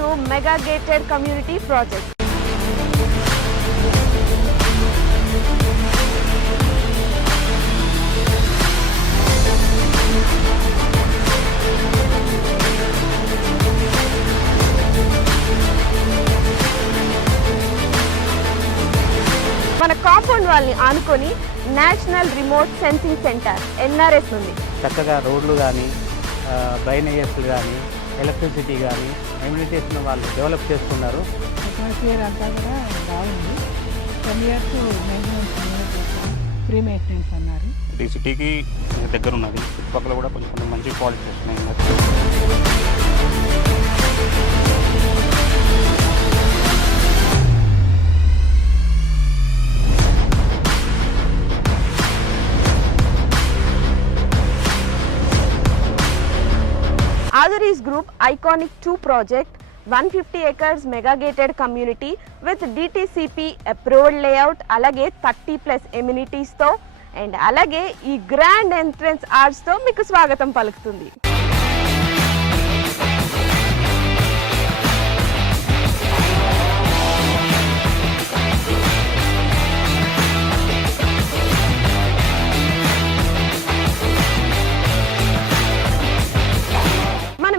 to Mega Gated Community Project. మన compound వాళ్ళని ఆనుకొని national remote sensing centre NRS ఉంది. చక్కగా రోడ్లు కానీ డ్రైనేజెస్ కానీ ఎలక్ట్రిసిటీ కానీ ఎమ్యూనిటీస్ వాళ్ళు డెవలప్ చేస్తున్నారు. అట్మాస్ఫియర్ అంతా కూడా బాగుంది. 10 years మెయింటెనెన్స్ ఫ్రీ మెయింటెనెన్స్ అన్నారు. ఇది సిటీకి దగ్గర ఉన్నది. చుట్టుపక్కల కూడా కొంచెం మంచి క్వాలిటీ వస్తున్నాయి. Aduris Group Iconic 2 project 150 acres mega gated community with DTCP approved layout alage 30+ amenities తో అండ్ అలాగే ఈ గ్రాండ్ ఎంట్రన్స్ ఆర్చ్ తో మీకు స్వాగతం పలుకుతుంది.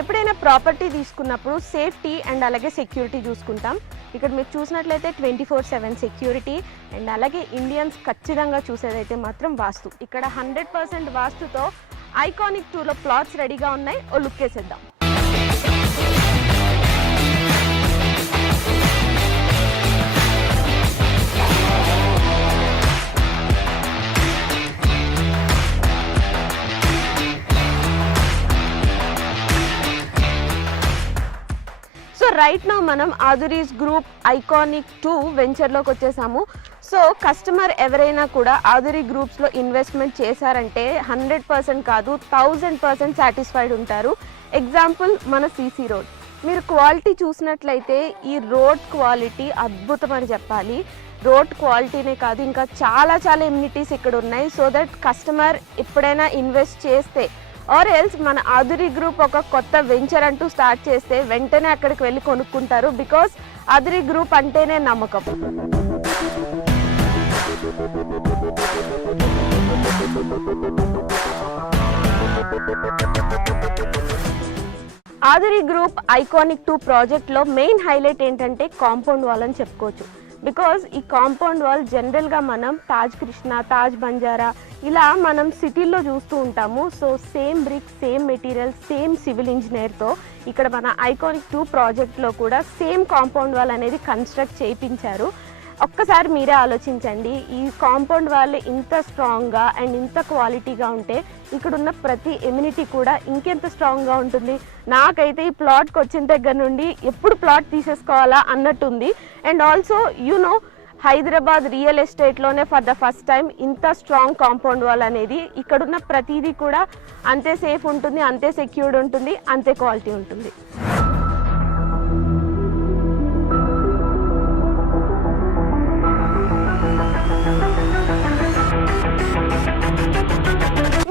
ఎప్పుడైనా ప్రాపర్టీ తీసుకున్నప్పుడు సేఫ్టీ అండ్ అలాగే సెక్యూరిటీ చూసుకుంటాం. ఇక్కడ మీరు చూసినట్లయితే 24/7 సెక్యూరిటీ అండ్ అలాగే ఇండియన్స్ ఖచ్చితంగా చూసేదైతే మాత్రం వాస్తు. ఇక్కడ 100% వాస్తుతో ఐకానిక్ 2లో ప్లాట్స్ రెడీగా ఉన్నాయి. ఓ లుక్ వేసేద్దాం. సో రైట్ నౌ మనం ఆదురీస్ గ్రూప్ ఐకానిక్ 2 వెంచర్లోకి వచ్చేసాము. సో కస్టమర్ ఎవరైనా కూడా ఆదురీ గ్రూప్స్లో ఇన్వెస్ట్మెంట్ చేశారంటే 100% కాదు 1000% సాటిస్ఫైడ్ ఉంటారు. ఎగ్జాంపుల్ మన CC రోడ్. మీరు క్వాలిటీ చూసినట్లయితే ఈ రోడ్ క్వాలిటీ అద్భుతమని చెప్పాలి. రోడ్ క్వాలిటీనే కాదు ఇంకా చాలా ఎమ్యూనిటీస్ ఇక్కడ ఉన్నాయి. సో దట్ కస్టమర్ ఎప్పుడైనా ఇన్వెస్ట్ చేస్తే ఆర్ ఎల్స్ మన ఆదురీ గ్రూప్ ఒక కొత్త వెంచర్ అంటూ స్టార్ట్ చేస్తే వెంటనే అక్కడికి వెళ్ళి కొనుక్కుంటారు. బికాస్ ఆదురీ గ్రూప్ అంటేనే నమ్మకం. ఆదురీ గ్రూప్ ఐకానిక్ 2 ప్రాజెక్ట్లో మెయిన్ హైలైట్ ఏంటంటే కాంపౌండ్ వాల్ అని చెప్పుకోవచ్చు. బికాజ్ ఈ కాంపౌండ్ వాల్ జనరల్గా మనం తాజ్ కృష్ణ, తాజ్ బంజారా ఇలా మనం సిటీల్లో చూస్తూ ఉంటాము. So same brick, same material, same civil ఇంజనీర్తో ఇక్కడ మన ఐకానిక్ 2 ప్రాజెక్ట్లో కూడా సేమ్ కాంపౌండ్ వాల్ అనేది కన్స్ట్రక్ట్ చేయించారు. ఒక్కసారి మీరే ఆలోచించండి, ఈ కాంపౌండ్ వాల్ ఇంత స్ట్రాంగ్గా అండ్ ఇంత క్వాలిటీగా ఉంటే ఇక్కడున్న ప్రతి ఎమ్యూనిటీ కూడా ఇంకెంత స్ట్రాంగ్గా ఉంటుంది. నాకైతే ఈ ప్లాట్కి వచ్చిన దగ్గర నుండి ఎప్పుడు ప్లాట్ తీసేసుకోవాలా అన్నట్టుంది. అండ్ ఆల్సో హైదరాబాద్ రియల్ ఎస్టేట్లోనే ఫర్ ద ఫస్ట్ టైం ఇంత స్ట్రాంగ్ కాంపౌండ్ వాల్ అనేది ఇక్కడున్న ప్రతిదీ కూడా అంతే సేఫ్ ఉంటుంది, అంతే సెక్యూర్డ్ ఉంటుంది, అంతే క్వాలిటీ ఉంటుంది.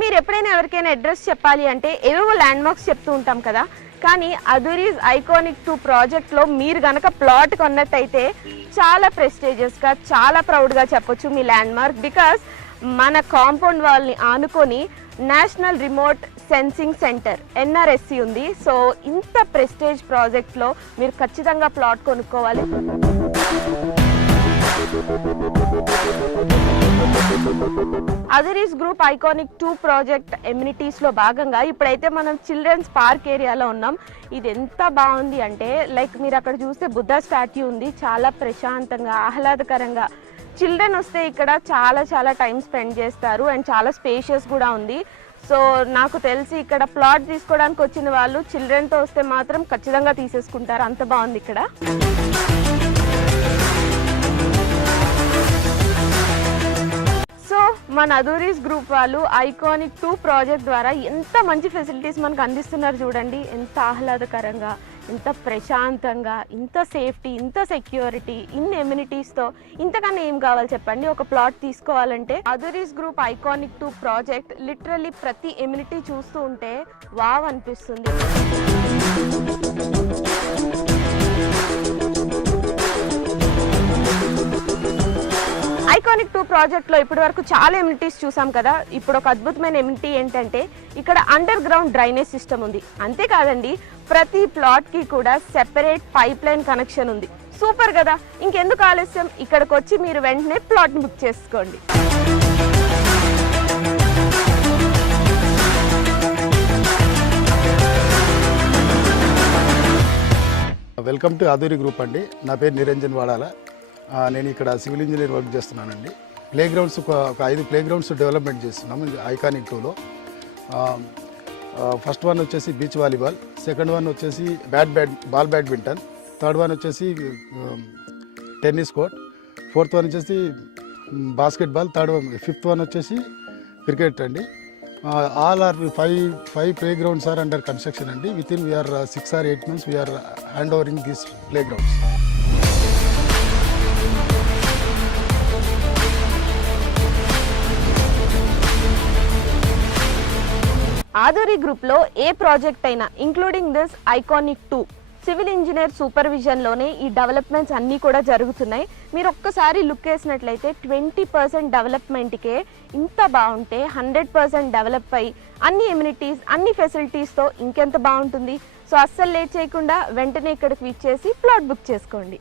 మీరు ఎప్పుడైనా ఎవరికైనా అడ్రస్ చెప్పాలి అంటే ఏవేవో ల్యాండ్ మార్క్స్ చెప్తూ ఉంటాం కదా, కానీ ఆదురీస్ ఐకానిక్ 2 ప్రాజెక్ట్లో మీరు గనక ప్లాట్ కొన్నట్టయితే చాలా ప్రెస్టీజియస్గా, చాలా ప్రౌడ్గా చెప్పొచ్చు మీ ల్యాండ్ మార్క్. బికాస్ మన కాంపౌండ్ వాల్ని ఆనుకొని national remote sensing centre NRSC ఉంది. సో ఇంత ప్రెస్టేజ్ ప్రాజెక్ట్లో మీరు ఖచ్చితంగా ప్లాట్ కొనుక్కోవాలి. ఆదురీస్ గ్రూప్ ఐకానిక్ 2 ప్రాజెక్ట్ ఎమ్యూనిటీస్లో భాగంగా ఇప్పుడైతే మనం చిల్డ్రన్స్ పార్క్ ఏరియాలో ఉన్నాం. ఇది ఎంత బాగుంది అంటే లైక్ మీరు అక్కడ చూస్తే బుద్ధ స్టాట్యూ ఉంది. చాలా ప్రశాంతంగా, ఆహ్లాదకరంగా చిల్డ్రన్ వస్తే ఇక్కడ చాలా టైం స్పెండ్ చేస్తారు. అండ్ చాలా స్పేషియస్ కూడా ఉంది. సో నాకు తెలిసి ఇక్కడ ప్లాట్ తీసుకోవడానికి వచ్చిన వాళ్ళు చిల్డ్రన్తో వస్తే మాత్రం ఖచ్చితంగా తీసేసుకుంటారు. అంత బాగుంది ఇక్కడ. సో మన ఆదురీస్ గ్రూప్ వాళ్ళు ఐకానిక్ 2 ప్రాజెక్ట్ ద్వారా ఎంత మంచి ఫెసిలిటీస్ మనకు అందిస్తున్నారు చూడండి. ఎంత ఆహ్లాదకరంగా, ఇంత ప్రశాంతంగా, ఇంత సేఫ్టీ, ఇంత సెక్యూరిటీ, ఇన్ని ఎమ్యూనిటీస్తో ఇంతకన్నా ఏం కావాలి చెప్పండి. ఒక ప్లాట్ తీసుకోవాలంటే ఆదురీస్ గ్రూప్ ఐకానిక్ 2 ప్రాజెక్ట్ లిటరల్లీ ప్రతి ఎమ్యూనిటీ చూస్తూ ఉంటే వావ్ అనిపిస్తుంది. ఐకానిక్ 2 ప్రాజెక్ట్లో ఇప్పటి వరకు చాలా ఎమ్యూనిటీస్ చూసాం కదా. ఇప్పుడు ఒక అద్భుతమైన ఎమ్యూనిటీ ఏంటంటే ఇక్కడ అండర్ గ్రౌండ్ డ్రైనేజ్ సిస్టమ్ ఉంది. అంతేకాదండి, ప్రతి ప్లాట్కి కూడా సెపరేట్ పైప్ లైన్ కనెక్షన్ ఉంది. సూపర్ కదా. ఇంకెందుకు ఆలస్యం, ఇక్కడికి వచ్చి మీరు వెంటనే ప్లాట్ని బుక్ చేసుకోండి. వెల్కమ్ టు ఆధురి గ్రూప్ అండి. నా పేరు నిరంజన్ వాడాల. నేను ఇక్కడ సివిల్ ఇంజనీర్ వర్క్ చేస్తున్నానండి. ప్లే గ్రౌండ్స్ ఒక 5 ప్లే గ్రౌండ్స్ డెవలప్మెంట్ చేస్తున్నాము ఐకానిక్ 2లో. ఫస్ట్ వన్ వచ్చేసి బీచ్ వాలీబాల్, సెకండ్ వన్ వచ్చేసి బాల్ బ్యాడ్మింటన్, థర్డ్ వన్ వచ్చేసి టెన్నిస్ కోర్ట్, ఫోర్త్ వన్ వచ్చేసి బాస్కెట్బాల్, ఫిఫ్త్ వన్ వచ్చేసి క్రికెట్ అండి. all are five playgrounds are under construction and within we are 6 or 8 months we are handovering these playgrounds. Aaduri group లో ఏ project అయినా including this iconic 2 civil engineer సూపర్విజన్లోనే ఈ developments అన్నీ కూడా జరుగుతున్నాయి. మీరు ఒక్కసారి లుక్ వేసినట్లయితే 20% డెవలప్మెంట్కే ఇంత బాగుంటే 100% డెవలప్ అయ్యి అన్ని ఎమ్యూనిటీస్ అన్ని ఫెసిలిటీస్తో ఇంకెంత బాగుంటుంది. సో అస్సలు లేట్ చేయకుండా వెంటనే ఇక్కడికి విచ్చేసి ప్లాట్ బుక్ చేసుకోండి.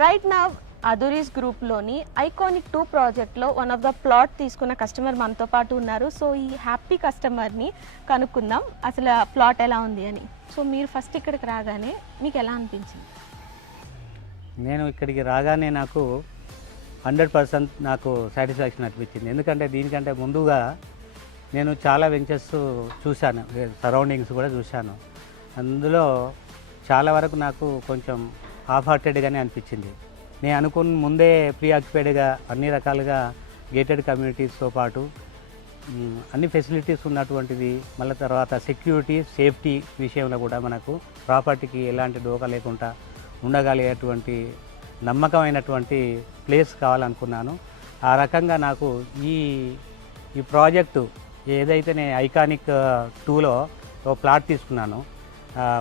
రైట్ నౌ అధురీస్ గ్రూప్లోని ఐకానిక్ 2 ప్రాజెక్ట్లో వన్ ఆఫ్ ద ప్లాట్ తీసుకున్న కస్టమర్ మనతో పాటు ఉన్నారు. సో ఈ హ్యాపీ కస్టమర్ని కనుక్కుందాం అసలు ప్లాట్ ఎలా ఉంది అని. సో మీరు ఫస్ట్ ఇక్కడికి రాగానే మీకు ఎలా అనిపించింది? నేను ఇక్కడికి రాగానే నాకు 100% నాకు సాటిస్ఫాక్షన్ అనిపించింది. ఎందుకంటే దీనికంటే ముందుగా నేను చాలా వెంచర్స్ చూశాను, సరౌండింగ్స్ కూడా చూశాను. అందులో చాలా వరకు నాకు కొంచెం హాఫ్ హార్టెడ్గానే అనిపించింది. నేను అనుకున్న ముందే ప్రీ ఆక్యుపైడ్గా అన్ని రకాలుగా గేటెడ్ కమ్యూనిటీస్తో పాటు అన్ని ఫెసిలిటీస్ ఉన్నటువంటిది, మళ్ళీ తర్వాత సెక్యూరిటీ సేఫ్టీ విషయంలో కూడా మనకు ప్రాపర్టీకి ఎలాంటి డోకా లేకుండా ఉండగలిగేటువంటి నమ్మకమైనటువంటి ప్లేస్ కావాలనుకున్నాను. ఆ రకంగా నాకు ఈ ప్రాజెక్టు ఏదైతే నేను ఐకానిక్ 2లో ఒక ప్లాట్ తీసుకున్నాను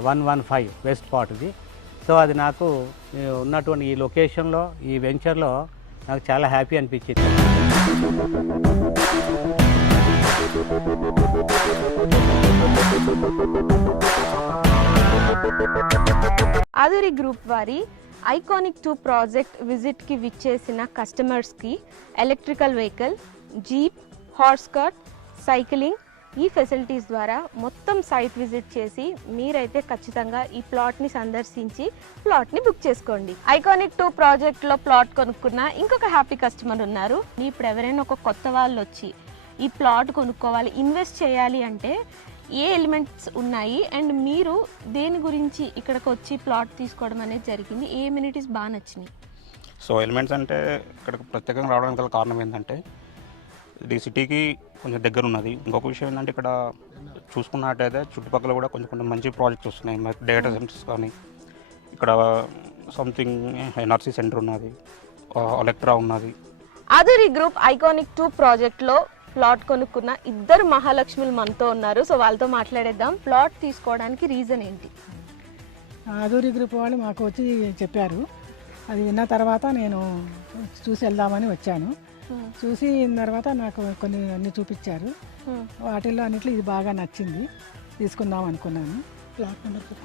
115 వెస్ట్ పార్ట్ది. సో అది నాకు ఉన్నటువంటి ఈ లొకేషన్లో ఈ వెంచర్లో నాకు చాలా హ్యాపీ అనిపించింది. ఆధురి గ్రూప్ వారి ఐకానిక్ 2 ప్రాజెక్ట్ విజిట్కి విచ్చేసిన కస్టమర్స్కి electrical vehicle, jeep, horse cart, cycling ఈ ఫెసిలిటీస్ ద్వారా మొత్తం సైట్ విజిట్ చేసి మీరైతే ఖచ్చితంగా ఈ ప్లాట్ని సందర్శించి ప్లాట్ని బుక్ చేసుకోండి. ఐకానిక్ 2 ప్రాజెక్ట్లో ప్లాట్ కొనుక్కున్న ఇంకొక హ్యాపీ కస్టమర్ ఉన్నారు. ఇప్పుడు ఎవరైనా ఒక కొత్త వాళ్ళు వచ్చి ఈ ప్లాట్ కొనుక్కోవాలి, ఇన్వెస్ట్ చేయాలి అంటే ఏ ఎలిమెంట్స్ ఉన్నాయి అండ్ మీరు దేని గురించి ఇక్కడికి వచ్చి ప్లాట్ తీసుకోవడం అనేది జరిగింది? ఏ ఎమ్యూనిటీస్ బాగా నచ్చినాయి? సో ఎలిమెంట్స్ అంటే ఇక్కడికి ప్రత్యేకంగా రావడానికి గల కారణం ఏంటంటే ఇది సిటీకి కొంచెం దగ్గర ఉన్నది. ఇంకొక విషయం ఏంటంటే ఇక్కడ చూసుకున్నట్టయితే చుట్టుపక్కల కూడా కొంచెం మంచి ప్రాజెక్ట్స్ వస్తున్నాయి. డేటా సెంటర్స్ కానీ, ఇక్కడ సంథింగ్ ఎన్ఆర్సీ సెంటర్ ఉన్నది, ఎలక్ట్రా ఉన్నది. ఆధురి గ్రూప్ ఐకానిక్ 2 ప్రాజెక్ట్లో ప్లాట్ కొనుక్కున్న 2 మహాలక్ష్ములు మనతో ఉన్నారు. సో వాళ్ళతో మాట్లాడేద్దాం. ప్లాట్ తీసుకోవడానికి రీజన్ ఏంటి? ఆధురి గ్రూప్ వాళ్ళు మాకు వచ్చి చెప్పారు. అది విన్న తర్వాత నేను చూసి వెళ్దామని వచ్చాను. చూసి తర్వాత నాకు కొన్ని అన్ని చూపించారు. వాటిల్లో అన్నిట్లో ఇది బాగా నచ్చింది, తీసుకుందాం అనుకున్నాను.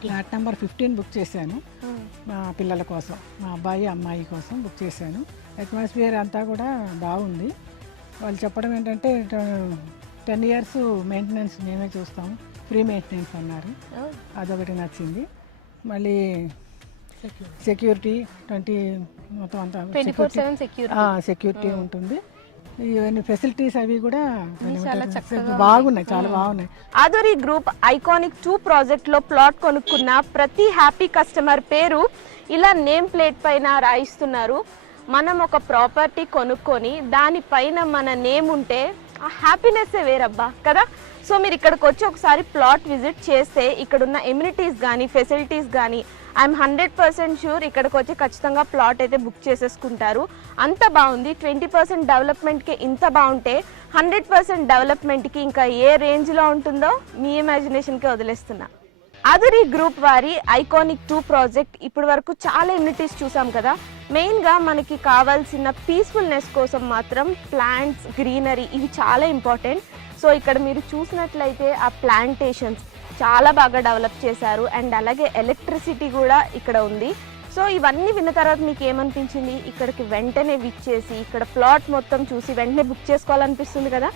ఫ్లాట్ నెంబర్ 15 బుక్ చేశాను. మా పిల్లల కోసం, మా అబ్బాయి అమ్మాయి కోసం బుక్ చేశాను. అట్మాస్ఫియర్ అంతా కూడా బాగుంది. వాళ్ళు చెప్పడం ఏంటంటే 10 years మెయింటెనెన్స్ మేమే చూస్తాం, ఫ్రీ మెయింటెనెన్స్ అన్నారు. అదొకటి నచ్చింది. మళ్ళీ సెక్యూరిటీ 20 మొత్తం అంతా సెక్యూరిటీ ఉంటుంది. ఇవన్నీ ఫెసిలిటీస్ అవి కూడా బాగున్నాయి, చాలా బాగున్నాయి. ఆధురి గ్రూప్ ఐకానిక్ 2 ప్రాజెక్ట్లో ప్లాట్ కొనుక్కున్న ప్రతి హ్యాపీ కస్టమర్ పేరు ఇలా నేమ్ ప్లేట్ పైన రాయిస్తున్నారు. మనం ఒక ప్రాపర్టీ కొనుక్కొని దానిపైన మన నేమ్ ఉంటే ఆ హ్యాపీనెస్సే వేరబ్బా కదా. సో మీరు ఇక్కడికి వచ్చి ఒకసారి ప్లాట్ విజిట్ చేస్తే ఇక్కడున్న ఎమ్యూనిటీస్ కానీ ఫెసిలిటీస్ కానీ ఐఎమ్ 100% షూర్ ఇక్కడికి వచ్చి ఖచ్చితంగా ప్లాట్ అయితే బుక్ చేసేసుకుంటారు. అంత బాగుంది. 20% డెవలప్మెంట్కి ఇంత బాగుంటే 100% డెవలప్మెంట్కి ఇంకా ఏ రేంజ్లో ఉంటుందో మీ ఇమాజినేషన్కే వదిలేస్తున్నా. అదురి గ్రూప్ వారి ఐకానిక్ 2 ప్రాజెక్ట్ ఇప్పటి వరకు చాలా ఇమ్యూనిటీస్ చూసాం కదా. మెయిన్గా మనకి కావాల్సిన పీస్ఫుల్నెస్ కోసం మాత్రం ప్లాంట్స్, గ్రీనరీ ఇవి చాలా ఇంపార్టెంట్. సో ఇక్కడ మీరు చూసినట్లయితే ఆ ప్లాంటేషన్స్ చాలా బాగా డెవలప్ చేశారు అండ్ అలాగే ఎలక్ట్రిసిటీ కూడా ఇక్కడ ఉంది. సో ఇవన్నీ విన్న తర్వాత మీకు ఏమనిపించింది? ఇక్కడికి వెంటనే విచ్చేసి ఇక్కడ ప్లాట్ మొత్తం చూసి వెంటనే బుక్ చేసుకోవాలనిపిస్తుంది కదా.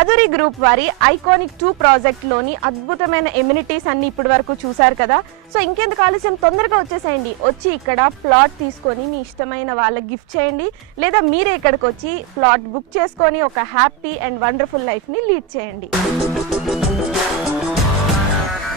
అదురి గ్రూప్ వారి ఐకానిక్ 2 ప్రాజెక్ట్లోని అద్భుతమైన ఎమ్యూనిటీస్ అన్ని ఇప్పటి వరకు చూసారు కదా. సో ఇంకెందుకు ఆలస్యం, తొందరగా వచ్చేసేయండి. వచ్చి ఇక్కడ ప్లాట్ తీసుకొని మీ ఇష్టమైన వాళ్ళకి గిఫ్ట్ చేయండి, లేదా మీరే ఇక్కడికి వచ్చి ప్లాట్ బుక్ చేసుకొని ఒక హ్యాపీ అండ్ వండర్ఫుల్ లైఫ్ని లీడ్ చేయండి.